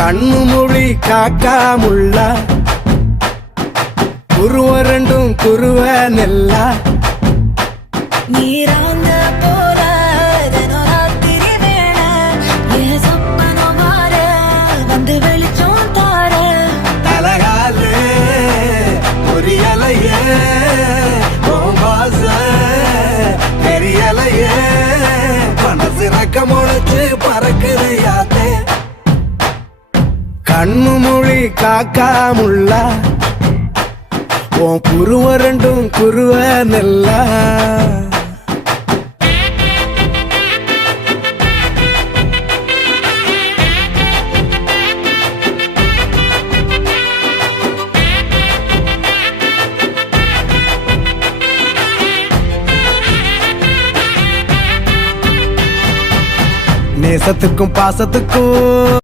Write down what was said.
கண்ணு மொழி காக்காமுள்ள குருவ ரெண்டும் குருவ நெல்லா நீராங்க போல தினராத்திரி வேண என் சொப்பனம் மாற வந்து வெளிச்சம் தார தலகாலே பொரியலையே ஓம்பாச பெரியலையே மனசு ரக்க முளைச்சு பறக்குது யாத்தே கண்ணு மொழி காக்காமுள்ள உன் குருவ ரெண்டும் குருவ நெல்லா நேசத்துக்கும் பாசத்துக்கும்